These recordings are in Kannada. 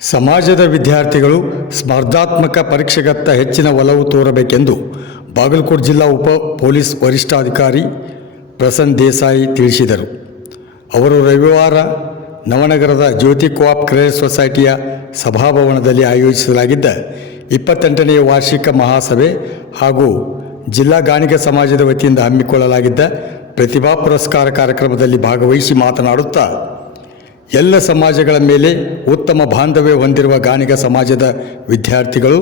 ಸಮಾಜದ ವಿದ್ಯಾರ್ಥಿಗಳು ಸ್ಪರ್ಧಾತ್ಮಕ ಪರೀಕ್ಷೆಗತ್ತ ಹೆಚ್ಚಿನ ಒಲವು ತೋರಬೇಕೆಂದು ಬಾಗಲಕೋಟೆ ಜಿಲ್ಲಾ ಉಪ ಪೊಲೀಸ್ ವರಿಷ್ಠಾಧಿಕಾರಿ ಪ್ರಸನ್ನ ದೇಸಾಯಿ ತಿಳಿಸಿದರು. ಅವರು ರವಿವಾರ ನವನಗರದ ಜ್ಯೋತಿ ಕೋಆಪ್ ಕ್ರೆಡಿಟ್ ಸೊಸೈಟಿಯ ಸಭಾಭವನದಲ್ಲಿ ಆಯೋಜಿಸಲಾಗಿದ್ದ ಇಪ್ಪತ್ತೆಂಟನೆಯ ವಾರ್ಷಿಕ ಮಹಾಸಭೆ ಹಾಗೂ ಜಿಲ್ಲಾ ಗಾಣಿಗ ಸಮಾಜದ ವತಿಯಿಂದ ಹಮ್ಮಿಕೊಳ್ಳಲಾಗಿದ್ದ ಪ್ರತಿಭಾ ಪುರಸ್ಕಾರ ಕಾರ್ಯಕ್ರಮದಲ್ಲಿ ಭಾಗವಹಿಸಿ ಮಾತನಾಡುತ್ತಾ ಎಲ್ಲ ಸಮಾಜಗಳ ಮೇಲೆ ಉತ್ತಮ ಬಾಂಧವ್ಯ ಹೊಂದಿರುವ ಗಾಣಿಗ ಸಮಾಜದ ವಿದ್ಯಾರ್ಥಿಗಳು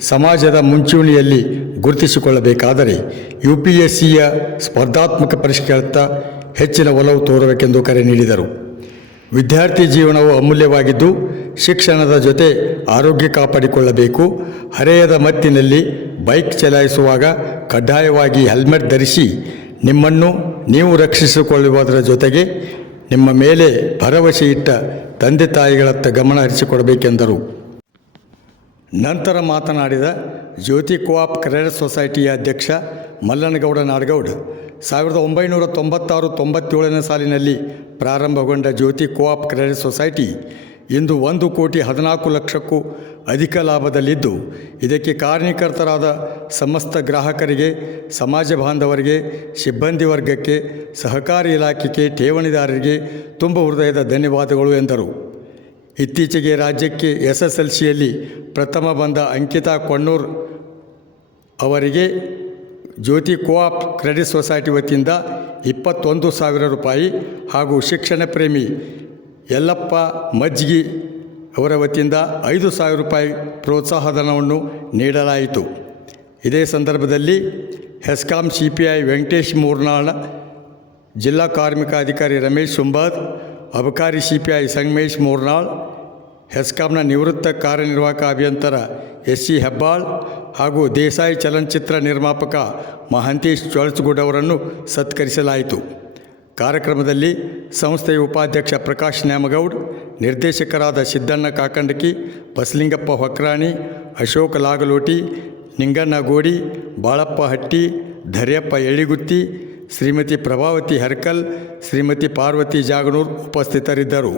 ಸಮಾಜದ ಮುಂಚೂಣಿಯಲ್ಲಿ ಗುರುತಿಸಿಕೊಳ್ಳಬೇಕಾದರೆ ಯು ಪಿ ಎಸ್ ಸಿಯ ಸ್ಪರ್ಧಾತ್ಮಕ ಪರೀಕ್ಷೆಗಳತ್ತ ಹೆಚ್ಚಿನ ಒಲವು ತೋರಬೇಕೆಂದು ಕರೆ ನೀಡಿದರು. ವಿದ್ಯಾರ್ಥಿ ಜೀವನವು ಅಮೂಲ್ಯವಾಗಿದ್ದು ಶಿಕ್ಷಣದ ಜೊತೆ ಆರೋಗ್ಯ ಕಾಪಾಡಿಕೊಳ್ಳಬೇಕು. ಹರೆಯದ ಮತ್ತಿನಲ್ಲಿ ಬೈಕ್ ಚಲಾಯಿಸುವಾಗ ಕಡ್ಡಾಯವಾಗಿ ಹೆಲ್ಮೆಟ್ ಧರಿಸಿ ನಿಮ್ಮನ್ನು ನೀವು ರಕ್ಷಿಸಿಕೊಳ್ಳುವುದರ ಜೊತೆಗೆ ನಿಮ್ಮ ಮೇಲೆ ಭರವಸೆ ಇಟ್ಟ ತಂದೆ ತಾಯಿಗಳತ್ತ ಗಮನ ಹರಿಸಿಕೊಡಬೇಕೆಂದರು. ನಂತರ ಮಾತನಾಡಿದ ಜ್ಯೋತಿ ಕೋಆಪ್ ಕ್ರೆಡಿಟ್ ಸೊಸೈಟಿಯ ಅಧ್ಯಕ್ಷ ಮಲ್ಲನಗೌಡ ನಾಡಗೌಡ, ಸಾವಿರದ ಒಂಬೈನೂರ ತೊಂಬತ್ತಾರು ತೊಂಬತ್ತೇಳನೇ ಸಾಲಿನಲ್ಲಿ ಪ್ರಾರಂಭಗೊಂಡ ಜ್ಯೋತಿ ಕೋಆಪ್ ಕ್ರೆಡಿಟ್ ಸೊಸೈಟಿ ಇಂದು ಒಂದು ಕೋಟಿ ಹದಿನಾಲ್ಕು ಲಕ್ಷಕ್ಕೂ ಅಧಿಕ ಲಾಭದಲ್ಲಿದ್ದು, ಇದಕ್ಕೆ ಕಾರಣೀಕರ್ತರಾದ ಸಮಸ್ತ ಗ್ರಾಹಕರಿಗೆ, ಸಮಾಜ ಬಾಂಧವರಿಗೆ, ಸಿಬ್ಬಂದಿ ವರ್ಗಕ್ಕೆ, ಸಹಕಾರಿ ಇಲಾಖೆಗೆ, ಠೇವಣಿದಾರರಿಗೆ ತುಂಬ ಹೃದಯದ ಧನ್ಯವಾದಗಳು ಎಂದರು. ಇತ್ತೀಚೆಗೆ ರಾಜ್ಯಕ್ಕೆ ಎಸ್ ಎಸ್ ಎಲ್ ಸಿಯಲ್ಲಿ ಪ್ರಥಮ ಬಂದ ಅಂಕಿತಾ ಕೊಣ್ಣೂರ್ ಅವರಿಗೆ ಜ್ಯೋತಿ ಕೋಆಪ್ ಕ್ರೆಡಿಟ್ ಸೊಸೈಟಿ ವತಿಯಿಂದ ಇಪ್ಪತ್ತೊಂದು ಸಾವಿರ ರೂಪಾಯಿ ಹಾಗೂ ಶಿಕ್ಷಣ ಪ್ರೇಮಿ ಯಲ್ಲಪ್ಪ, ಮಜ್ಗಿ ಅವರ ವತಿಯಿಂದ ಐದು ಸಾವಿರ ರೂಪಾಯಿ ಪ್ರೋತ್ಸಾಹಧನವನ್ನು ನೀಡಲಾಯಿತು. ಇದೇ ಸಂದರ್ಭದಲ್ಲಿ HESCOM C P I Venkatesh Murnal, ಜಿಲ್ಲಾ ಕಾರ್ಮಿಕ ಅಧಿಕಾರಿ ರಮೇಶ್ ಸುಂಬಾದ್, ಅಬಕಾರಿ C P I Sangamesh Murnal, ಹೆಸ್ಕಾಂನ ನಿವೃತ್ತ ಕಾರ್ಯನಿರ್ವಾಹಕ ಅಭಿಯಂತರ ಎಸ್ ಸಿ ಹೆಬ್ಬಾಳ್ ಹಾಗೂ ದೇಸಾಯಿ ಚಲನಚಿತ್ರ ನಿರ್ಮಾಪಕ ಮಹಾಂತೇಶ್ ಚೊಳಚಗುಡ್ ಅವರನ್ನು ಸತ್ಕರಿಸಲಾಯಿತು. ಕಾರ್ಯಕ್ರಮದಲ್ಲಿ ಸಂಸ್ಥೆಯ ಉಪಾಧ್ಯಕ್ಷ ಪ್ರಕಾಶ್ ನ್ಯಾಮಗೌಡ್, ನಿರ್ದೇಶಕರಾದ ಸಿದ್ದಣ್ಣ ಕಾಕಂಡಕಿ, ಬಸಲಿಂಗಪ್ಪ ಹೊಕ್ರಾಣಿ, ಅಶೋಕ ಲಾಗಲೋಟಿ, ನಿಂಗಣ್ಣ ಗೋಡಿ, ಬಾಳಪ್ಪ ಹಟ್ಟಿ, ಧರ್ಯಪ್ಪ ಎಳಿಗುತ್ತಿ ಶ್ರೀಮತಿ ಪ್ರಭಾವತಿ ಹರ್ಕಲ್, ಶ್ರೀಮತಿ ಪಾರ್ವತಿ ಜಾಗನೂರ್ ಉಪಸ್ಥಿತರಿದ್ದರು.